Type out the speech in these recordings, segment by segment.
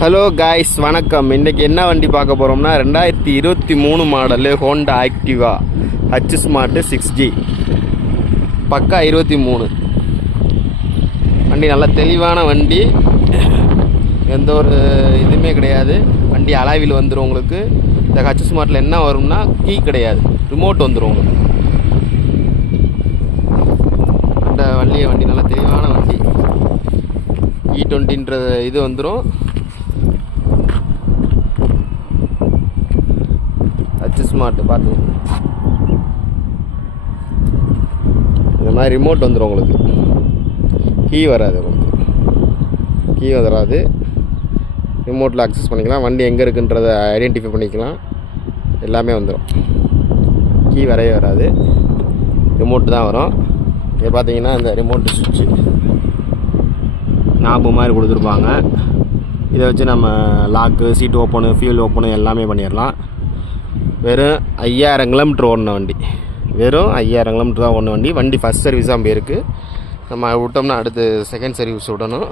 Hello guys, வணக்கம். இன்றைக்கி என்ன வண்டி பார்க்க போகிறோம்னா 2023 model Honda Activa H smart 6G பக்கா 23 வண்டி. நல்ல தெளிவான வண்டி, எந்த ஒரு இதுவுமே கிடையாது. வண்டி அலாவில் வந்துடும் உங்களுக்கு. இந்த ஹச் ஸ்மார்ட்டில் என்ன வரும்னா கீ கிடையாது, ரிமோட் வந்துடும் உங்களுக்கு. இந்த வண்டி நல்ல தெளிவான வண்டி. E20ன்ற இது வந்துடும். ஹச் ஸ்மார்ட் பார்த்து இந்த மாதிரி ரிமோட் வந்துடும் உங்களுக்கு. கீ வராது, உங்களுக்கு கீ வராது. ரிமோட்டில் அக்சஸ் பண்ணிக்கலாம். வண்டி எங்கே இருக்குன்றதை ஐடென்டிஃபை பண்ணிக்கலாம். எல்லாமே வந்துடும். கீ வரவே வராது, ரிமோட்டு தான் வரும். இது பார்த்தீங்கன்னா இந்த ரிமோட்டு சுவிட்சு நாபு மாதிரி கொடுத்துருப்பாங்க. இதை வச்சு நம்ம lock, seat open, fuel open எல்லாமே பண்ணிடலாம். வெறும் 5000 கிலோமீட்டர் ஓடின வண்டி. வெறும் 5000 கிலோமீட்டர் தான் ஓடின வண்டி. வண்டி ஃபஸ்ட் சர்வீஸ் தான் போயிருக்கு. நம்ம விட்டோம்னா அடுத்து செகண்ட் சர்வீஸ் விடணும்.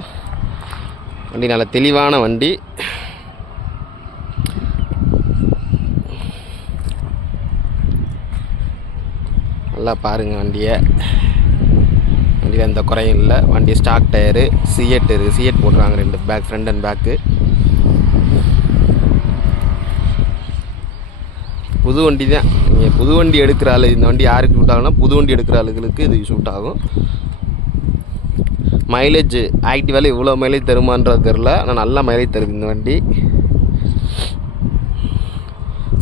வண்டி நல்ல தெளிவான வண்டி. நல்லா பாருங்கள் வண்டியை. வண்டியில் எந்த குறையும் இல்லை. வண்டி ஸ்டாக் டயரு, சிஎட் இருக்குது. சிஎட் போட்டுறாங்க 2 பேக், ஃப்ரண்ட் அண்ட் பேக்கு. புது வண்டி தான். நீங்கள் புது வண்டி எடுக்கிற ஆள், இந்த வண்டி யாருக்கு சூட் ஆகும்னா புது வண்டி எடுக்கிற ஆளுகளுக்கு இது சூட் ஆகும். மைலேஜ் ஆக்டிவால இவ்வளோ மைலேஜ் தருமான்றது தெரில, ஆனால் நல்லா மைலேஜ் தருது இந்த வண்டி.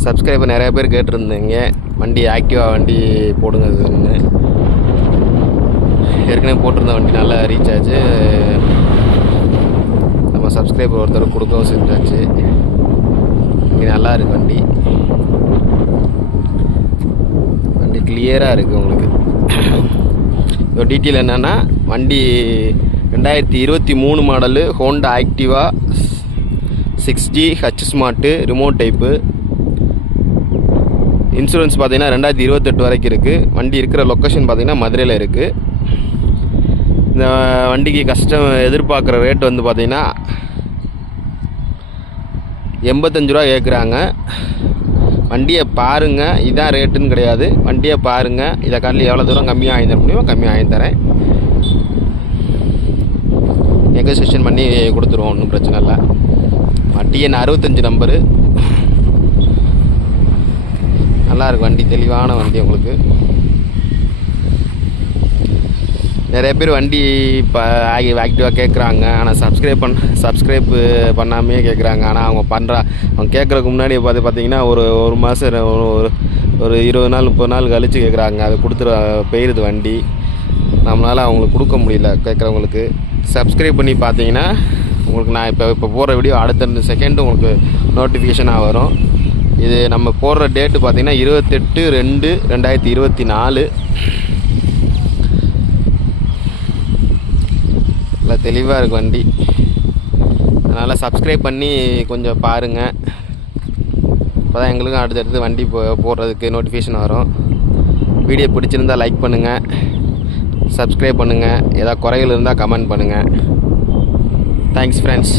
சப்ஸ்கிரைபர் நிறைய பேர் கேட்டிருந்தீங்க வண்டி ஆக்டிவா வண்டி போடுங்கன்னு. ஏற்கனவே போட்டிருந்த வண்டி நல்லா ரீச் ஆச்சு. நம்ம சப்ஸ்கிரைபர் ஒருத்தர் கொடுக்கவும் செஞ்சாச்சு. வண்டி நல்லா இருக்குது. வண்டி கிளியராக இருக்குது உங்களுக்கு. இப்போ டீட்டெயில் என்னென்னா, வண்டி 2023 model Honda Activa 6G H smart remote type. Insurance பார்த்தீங்கன்னா 2028 வரைக்கும் இருக்குது. வண்டி இருக்கிற லொக்கேஷன் பார்த்தீங்கன்னா மதுரையில் இருக்குது. இந்த வண்டிக்கு எதிர்பார்க்குற ரேட் வந்து பார்த்தீங்கன்னா 85 ரூபா கேட்குறாங்க. வண்டியை பாருங்கள், இதான் ரேட்டுன்னு கிடையாது. வண்டியை பாருங்கள், இதை காட்டில் எவ்வளோ தூரம் கம்மியாக வாங்கி தர முடியுமோ கம்மியாக வாங்கி தரேன். நெகோசியேஷன் பண்ணி கொடுத்துருவோம், ஒன்றும் பிரச்சனை இல்லை. TN 65 number. நல்லாயிருக்கு வண்டி, தெளிவான வண்டி உங்களுக்கு. நிறைய பேர் வண்டி இப்போ ஆக்டிவாக கேட்குறாங்க, ஆனால் சப்ஸ்கிரைப் பண்ணாமே கேட்குறாங்க. ஆனால் அவங்க கேட்குறதுக்கு முன்னாடி பார்த்தீங்கன்னா ஒரு மாதம் ஒரு 20 நாள் 30 நாள் கழித்து கேட்குறாங்க. அது போயிடுது வண்டி. நம்மளால் அவங்களுக்கு கொடுக்க முடியல கேட்குறவங்களுக்கு. சப்ஸ்கிரைப் பண்ணி பார்த்தீங்கன்னா உங்களுக்கு நான் இப்போ போடுற வீடியோ அடுத்த 2 செகண்டு உங்களுக்கு நோட்டிஃபிகேஷனாக வரும். இது நம்ம போடுற டேட்டு பார்த்தீங்கன்னா 28/2/2024. நல்லா தெளிவாக இருக்குது வண்டி. அதனால் சப்ஸ்கிரைப் பண்ணி கொஞ்சம் பாருங்கள். அப்போ தான் எங்களுக்கும் அடுத்தடுத்து வண்டி போடுறதுக்கு நோட்டிஃபிகேஷன் வரும். வீடியோ பிடிச்சிருந்தால் லைக் பண்ணுங்கள், சப்ஸ்கிரைப் பண்ணுங்கள். ஏதாவது குறைகள் இருந்தால் கமெண்ட் பண்ணுங்கள். Thanks friends.